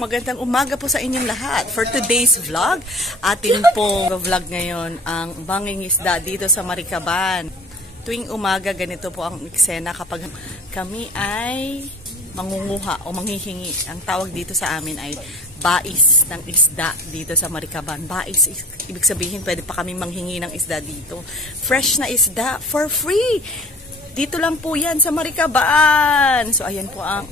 magandang umaga po sa inyong lahat. For today's vlog, atin pong vlog ngayon ang mangingisda dito sa Maricaban. Tuwing umaga, ganito po ang eksena kapag kami ay mangunguha o manghihingi. Ang tawag dito sa amin ay bais ng isda dito sa Maricaban. Bais, ibig sabihin pwede pa kami manghingi ng isda dito. Fresh na isda for free. Dito lang po yan sa Maricaban. So ayan po ang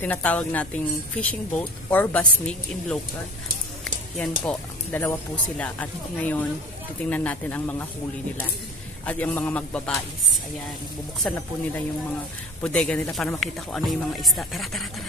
tinatawag nating fishing boat or basnig in local. Yan po, dalawa po sila. At ngayon, titingnan natin ang mga huli nila. At yung mga magbabais. Ayan, bubuksan na po nila yung mga bodega nila para makita ko ano yung mga isda. Tara, tara, tara.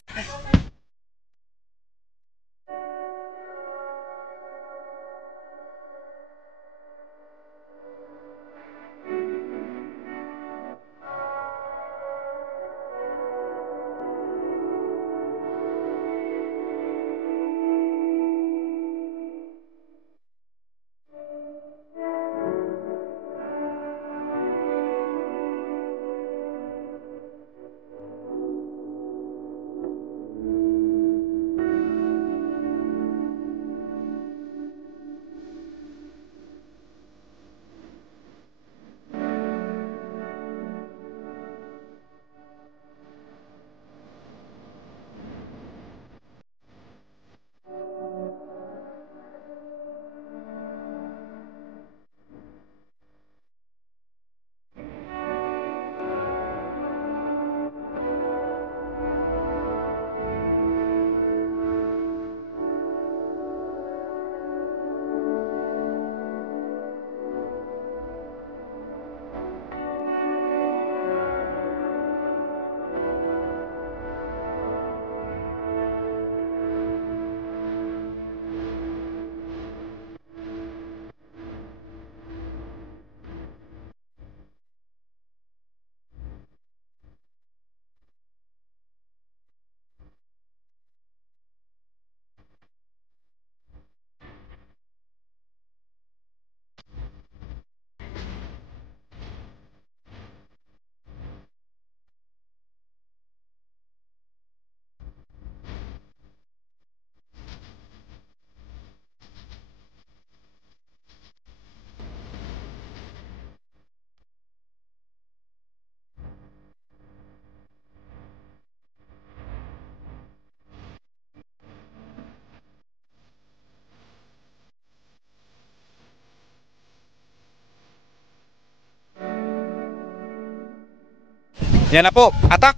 Yan na po, atak.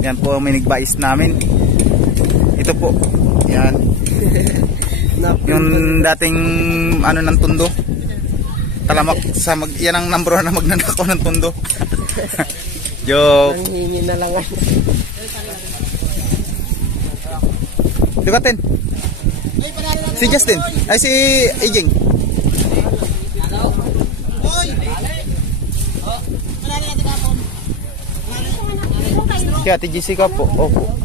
Yan po ang minigbais namin. Ito po. Yan. Yung dating ano ng tundo. Talamak sa yan ang number 1 na magnanakaw ng tundo. Joke. Nanghingi na lang. Dugatin. Si Justin, ay si Ijing. Kaya Ate Jessica po. Opo.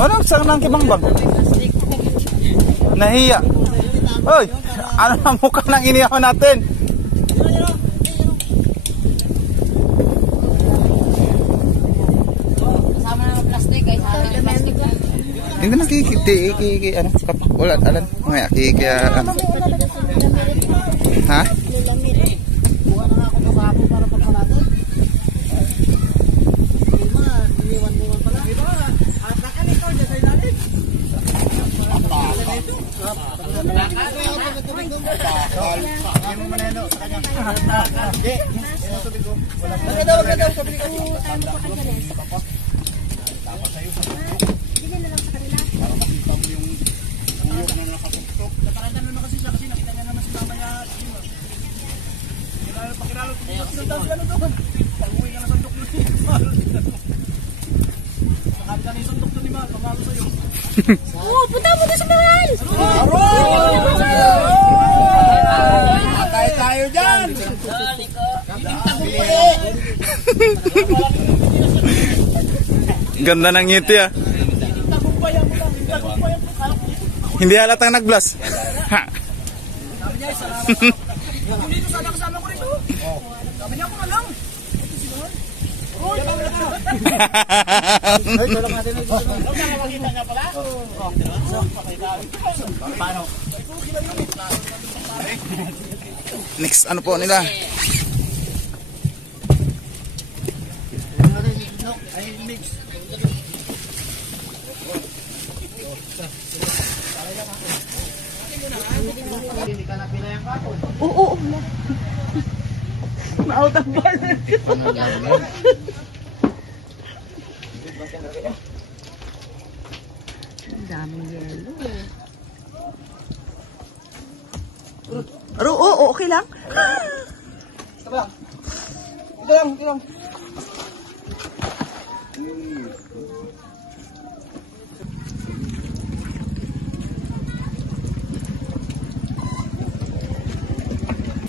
Ano saan nang kibangbang? Nahiya. Oy, ano ang mukha ng iniyaw natin? Kasama ng plastic ay plastic. Hindi na kiki ano ulan alan maya kiki ano ha Buwan na ako masapo para pagpalatan. Iwan pala. Atakan ikaw dyan sa ilalim. Wag sabi ko. Oh, punta mo sa mahal! Patay tayo dyan! Ganda ng ngiti ah. Hindi halatang nag-blast. Dito sana kasama ko rito. Sabi niya ako na lang. Ay, tulong natin. Makita niya pala? Paano? Next, ano po nila? Ay, mix. Hindi ka na pinayang ka. Oo. Na-out of balance. Ang daming yelo. Oo, okay lang. Taba. Ito lang, ito lang.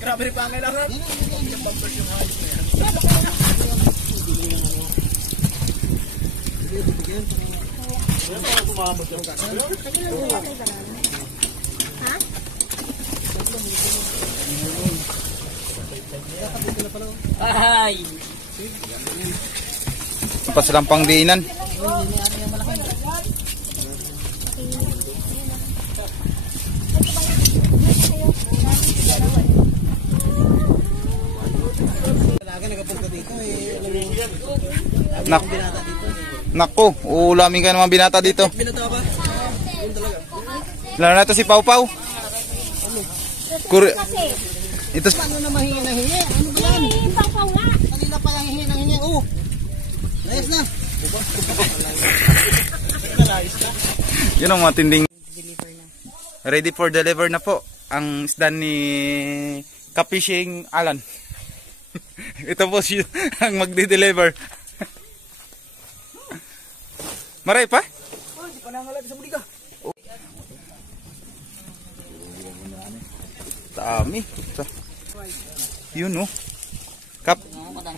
Grabe rin pa ang kailangan. Ay! Pa silang pangdiinan. Nako, uulamin ka naman binata dito. Binata ba? Lalo na ito si Pau Pau. Ito Paano na mahingi na hingi? Ano ba yan? Papaw nga. Kanina pa lang hingi na hingi. Oh! Ayos na! yun ang matinding. Ready for deliver na po ang isda ni Kapishing Alan. Ito po siya ang magdi-deliver. Maray pa? Oh, di pa nangalag sa buliga. Dami. Yun oh. Kap,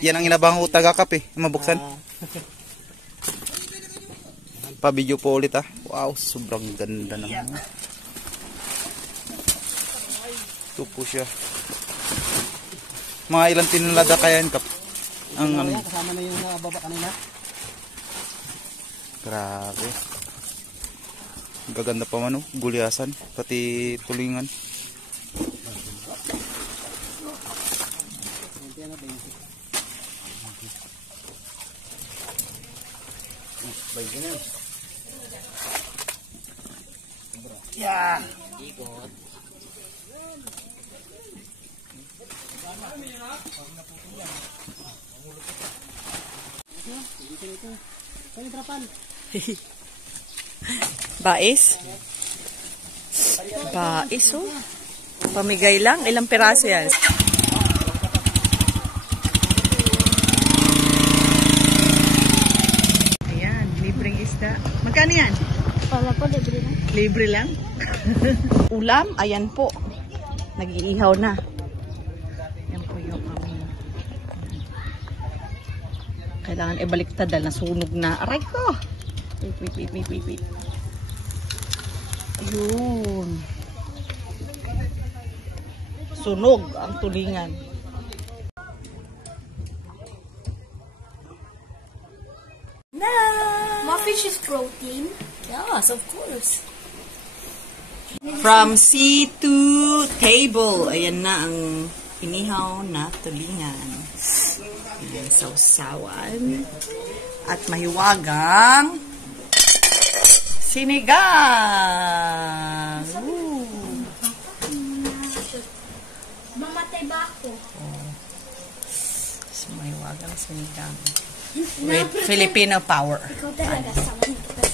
yan ang inabang ko taga-kap eh. Mabuksan. Pa-video po ulit ah. Wow, sobrang ganda naman. Ito po siya. Mga ilang tinulada kaya yan, Kap? Ang ano yun? Kasama na yung baba kanina. Grabe. Gaganda pa man oh. Gulyasan. Pati tulingan. Yeah. Bais? Bais oh. Pamigay lang. Ilang piraso yan? Ayan, libreng isda. Magkano yan? Pala ko, libre lang. Libre lang. Ulam, ayan po. Nag-iihaw na. Yan po yung aming. Kailangan ibaliktad dahil nasunog na. Aray ko! Wait. Ayun. Sunog ang tulingan. Na! More fish is protein. Yes, of course. From sea to table. Ayan na ang inihaw na tulingan. Ayan, sausawan. At mahiwagang sinigang. Ooh. Mamatay ba ako? So, mahiwagang sinigang. With Filipino power. Ikaw talaga, sama nito.